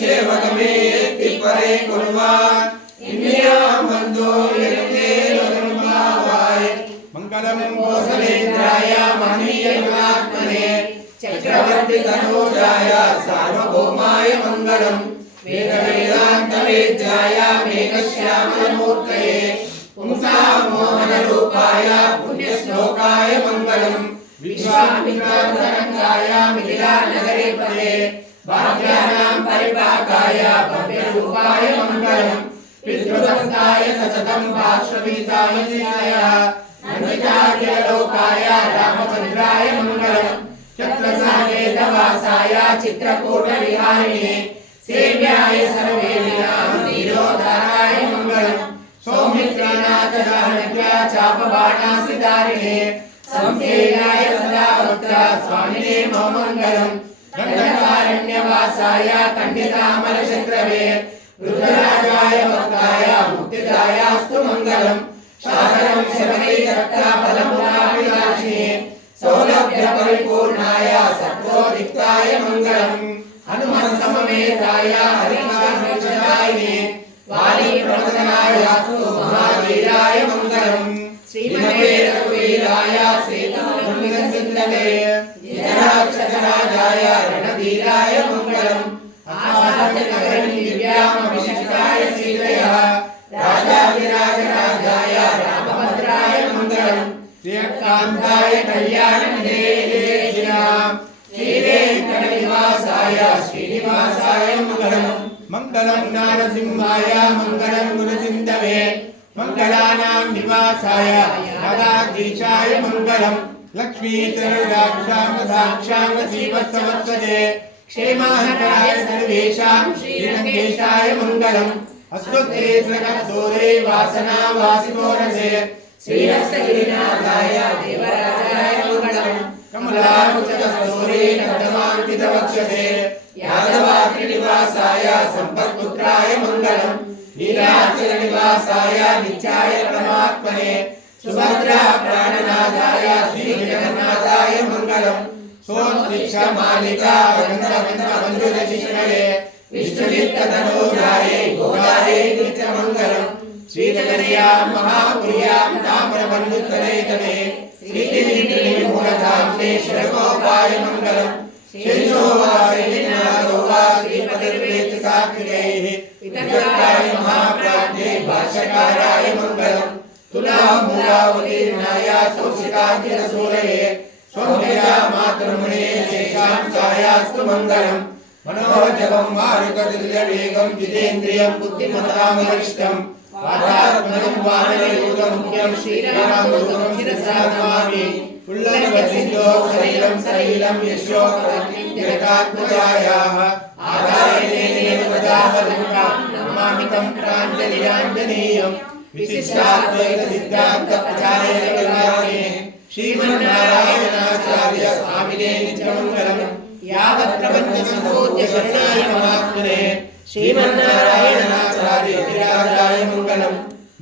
சேவகமே திப்பரை கொள்வார் मंगलम कौसलेन्द्राय महनीय गुणात्मने चक्रवर्ती तनूजाय सार्वभौमाय मंगलम वेद वेदांत वेद्याय मेघश्यामलमूर्तये पुंसा मोहन रूपाय पुण्य श्लोकाय मंगलम विश्वामित्राय मिथिला नगरे पदे भाग्यानां परिपाकाय भव्य रूपाय मंगलम पितृभक्ताय सततं पार्श्ववीताय सीताय लोकाय रामचंद्राय मंगलम चक्रसाकेतवासाय चित्रकूट विहारिणे सेव्याय सर्वेलिनां नीरोधराय मंगलम सौमित्रनाथ चापबाणासितारिणे संसेव्याय सदा वक्त्र स्वामिने मम मंगलम दंडकारण्यवासाय कंडितामलशत्रवे रुद्रराजाय भक्ताय मुक्तिदायास्तु मंगलम सागरं शबरीदत्ताफलमुलाभिलाषिणे सौलभ्य परिपूर्णाय सत्त्वोदिताय मंगलम हनुमन् सममेताय हरिनाथायिने वाली प्रमदनायास्तु महावीराय मंगलम श्रीमते रघुवीराय सीतामणिसिन्धवे जराक्षसराजाय रणधीराय मंगलम आसाद्यनगरं दिव्यामभिषिक्ताय सीतया राजाधिराजराजाय रामभद्राय मंगलम श्रीकांताय कल्याणनिधेयेषिणां श्रीवेंकटनिवासाय श्रीनिवासाय मंगलम मंगलम नारसिंहाय मंगलम गुरुसिन्धवे मंगलानां निवासाय राधाधीशाय मंगलम लक्ष्मीतरुराक्षां साक्षां श्रीवत्सवत्सजे क्षेमाहराय सर्वेषां श्रीरङ्गेशाय मंगलम अस्तुत्रेश्वरकस्तूरे वासना वासिकोरसे श्रीहस्तगिरिनाथाय देवराजाय मंगलम कमलाकुचकस्तूरे नर्दमान्वितवक्षसे यादवात्रिनिवासाय सम्पत्पुत्राय मंगलम नीलाचलनिवासाय नित्याय परमात्मने सुभद्रा प्राणनाथाय श्रीजगन्नाथाय मंगलम सोत्रिक्षमालिका वन्दवन्दवन्दुरशिष्णवे विष्णुचित्ततनूजाय गोदायै नित्यमङ्गलम श्रीनगर्यां महापुर्यां ताम्रबन्धुत्तरेतने श्रीनिधिमूलधाम्ने शिरकोपाय मंगलम शेषोवासेनादो वा श्रीपतिर्वेत्सात्विकैः वितताय महाप्राज्ञे भाष्यकाराय मंगलम तुलामूलावतीर्णाय तौशिकाग्निसूरये सौम्यया मातृमुने शेषां छायास्तु मंगलम मनोजवं मारुततुल्यवेगं जितेन्द्रियं बुद्धिमतां वरिष्ठं वातात्मनं वानरयूथमुख्यं श्रीरामदूतं शिरसा नमामि उल्लङ्घ्यसिन्धो सलिलं सलिलं यशोकर्णिं जगदात्मजायाः आदायनेन वदावलङ्कां नमामि तं प्राञ्जलिराञ्जनेयं विशिष्टाद्वैतसिद्धान्तप्रचारकर्तारणे श्रीमन्नारायणाचार्य स्वामिने नित्यमङ्गलम् यावत् प्रबन्धसम्पूज्य शरणाय महात्मने श्रीमन्नारायणाचार्य विराजाय मंगलम।